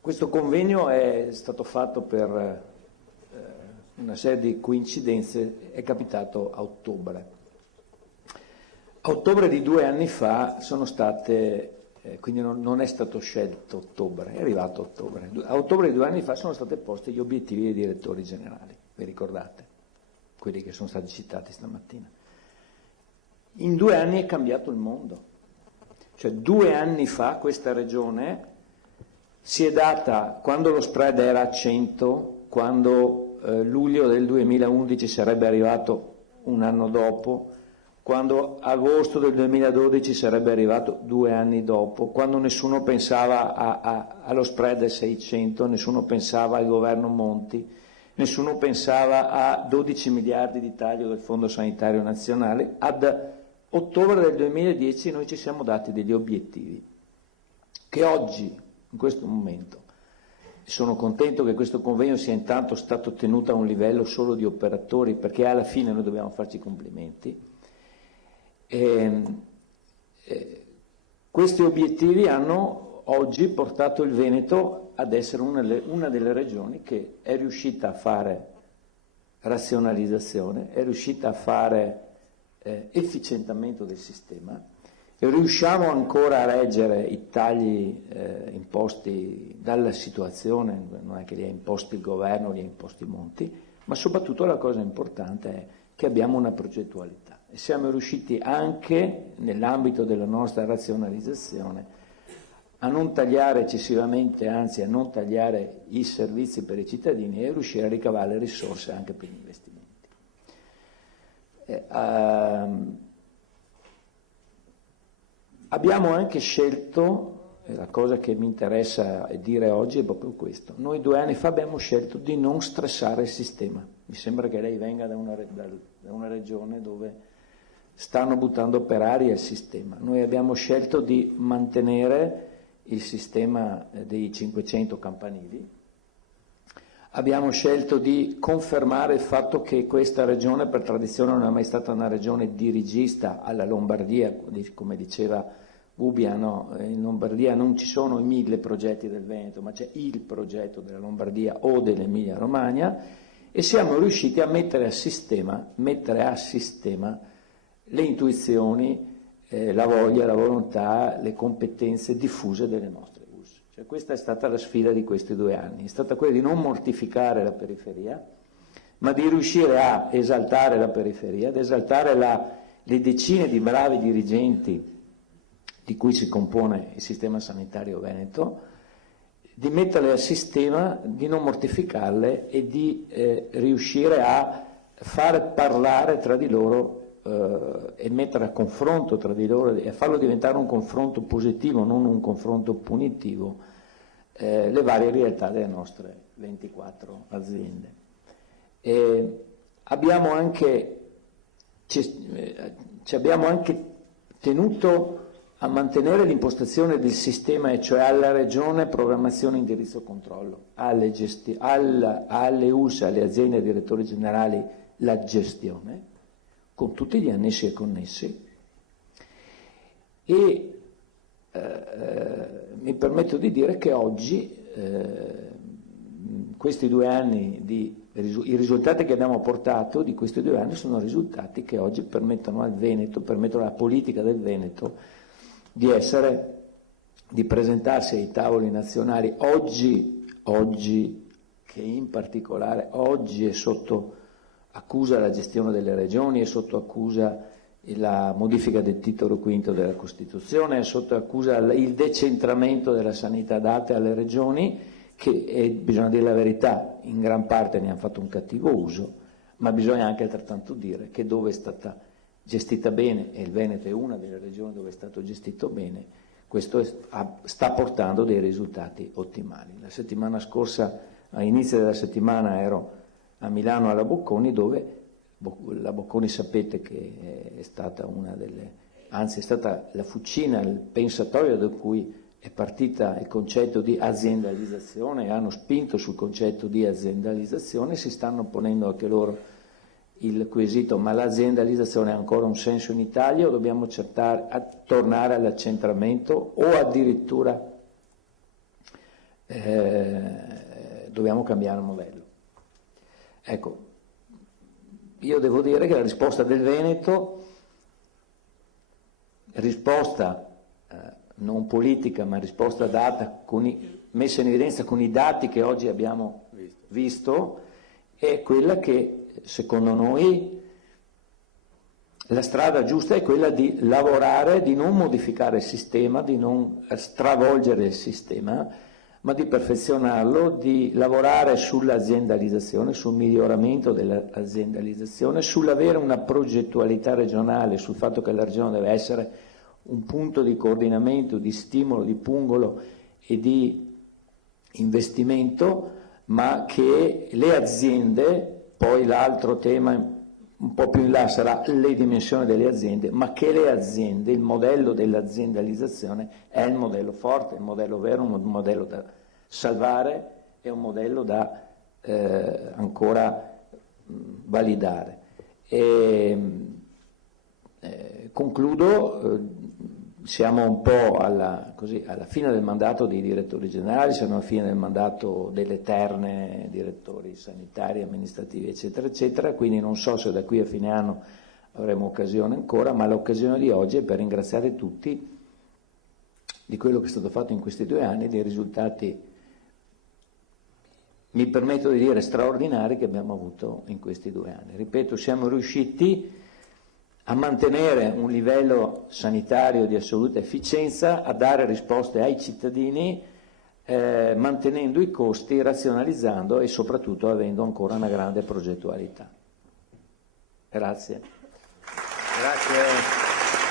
Questo convegno è stato fatto per una serie di coincidenze, è capitato a ottobre. A ottobre di 2 anni fa sono state, quindi non è stato scelto ottobre, è arrivato ottobre. A ottobre di 2 anni fa sono stati posti gli obiettivi dei direttori generali, vi ricordate? Quelli che sono stati citati stamattina. In 2 anni è cambiato il mondo. Cioè 2 anni fa questa regione si è data, quando lo spread era a 100, quando luglio del 2011 sarebbe arrivato un anno dopo, quando agosto del 2012 sarebbe arrivato 2 anni dopo, quando nessuno pensava allo spread del 600, nessuno pensava al governo Monti, nessuno pensava a 12 miliardi di taglio del Fondo Sanitario Nazionale, ad ottobre del 2010 noi ci siamo dati degli obiettivi che oggi, in questo momento, sono contento che questo convegno sia intanto stato tenuto a un livello solo di operatori, perché alla fine noi dobbiamo farci i complimenti. Questi obiettivi hanno oggi portato il Veneto ad essere una delle regioni che è riuscita a fare razionalizzazione, è riuscita a fare efficientamento del sistema, e riusciamo ancora a reggere i tagli imposti dalla situazione, non è che li ha imposti il governo, li ha imposti Monti, ma soprattutto la cosa importante è che abbiamo una progettualità e siamo riusciti anche nell'ambito della nostra razionalizzazione a non tagliare eccessivamente, anzi a non tagliare i servizi per i cittadini e riuscire a ricavare risorse anche per gli investimenti. Abbiamo anche scelto, e la cosa che mi interessa dire oggi è proprio questo, noi 2 anni fa abbiamo scelto di non stressare il sistema. Mi sembra che lei venga da una regione dove stanno buttando per aria il sistema. Noi abbiamo scelto di mantenere il sistema dei 500 campanili, abbiamo scelto di confermare il fatto che questa regione per tradizione non è mai stata una regione dirigista alla Lombardia, come diceva Gubbia, no? In Lombardia non ci sono i 1000 progetti del Veneto, ma c'è il progetto della Lombardia o dell'Emilia Romagna, e siamo riusciti a mettere a sistema le intuizioni, la voglia, la volontà, le competenze diffuse delle nostre US. Cioè, questa è stata la sfida di questi 2 anni, è stata quella di non mortificare la periferia, ma di riuscire a esaltare la periferia, ad esaltare le decine di bravi dirigenti di cui si compone il sistema sanitario veneto, di metterle a sistema, di non mortificarle e di riuscire a far parlare tra di loro e mettere a confronto tra di loro e farlo diventare un confronto positivo, non un confronto punitivo, le varie realtà delle nostre 24 aziende. Ci abbiamo anche tenuto a mantenere l'impostazione del sistema, e cioè alla regione programmazione, indirizzo, controllo, alle US, alle aziende e ai direttori generali la gestione, con tutti gli annessi e connessi, e mi permetto di dire che oggi questi 2 anni i risultati che abbiamo portato di questi 2 anni sono risultati che oggi permettono al Veneto, permettono alla politica del Veneto di presentarsi ai tavoli nazionali oggi che in particolare oggi è sotto accusa la gestione delle regioni, è sotto accusa la modifica del titolo V della Costituzione, è sotto accusa il decentramento della sanità date alle regioni, che bisogna dire la verità, in gran parte ne hanno fatto un cattivo uso, ma bisogna anche altrettanto dire che dove è stata gestita bene, e il Veneto è una delle regioni dove è stato gestito bene, questo sta portando dei risultati ottimali. La settimana scorsa, all'inizio della settimana, ero a Milano alla Bocconi, dove la Bocconi sapete che è stata una delle, anzi è stata la fucina, il pensatoio da cui è partita il concetto di aziendalizzazione, hanno spinto sul concetto di aziendalizzazione, si stanno ponendo anche loro il quesito: ma l'aziendalizzazione ha ancora un senso in Italia o dobbiamo tornare all'accentramento o addirittura dobbiamo cambiare modello? Ecco, io devo dire che la risposta del Veneto, risposta non politica ma risposta data, messa in evidenza con i dati che oggi abbiamo visto, è quella che secondo noi la strada giusta è quella di lavorare, di non modificare il sistema, di non stravolgere il sistema, ma di perfezionarlo, di lavorare sull'aziendalizzazione, sul miglioramento dell'aziendalizzazione, sull'avere una progettualità regionale, sul fatto che la regione deve essere un punto di coordinamento, di stimolo, di pungolo e di investimento, ma che le aziende, poi l'altro tema un po' più in là sarà le dimensioni delle aziende, ma che le aziende, il modello dell'aziendalizzazione è il modello forte, il modello vero, un modello da salvare e un modello da ancora validare. Concludo, siamo un po' alla fine del mandato dei direttori generali, siamo alla fine del mandato delle terne direttori sanitari, amministrativi, eccetera, eccetera, quindi non so se da qui a fine anno avremo occasione ancora, ma l'occasione di oggi è per ringraziare tutti di quello che è stato fatto in questi 2 anni, dei risultati, mi permetto di dire, straordinari che abbiamo avuto in questi 2 anni. Ripeto, siamo riusciti a mantenere un livello sanitario di assoluta efficienza, a dare risposte ai cittadini, mantenendo i costi, razionalizzando e soprattutto avendo ancora una grande progettualità. Grazie. Grazie.